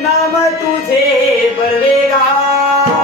नाम तुझे बरवेगा.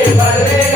बढ़े बढ़े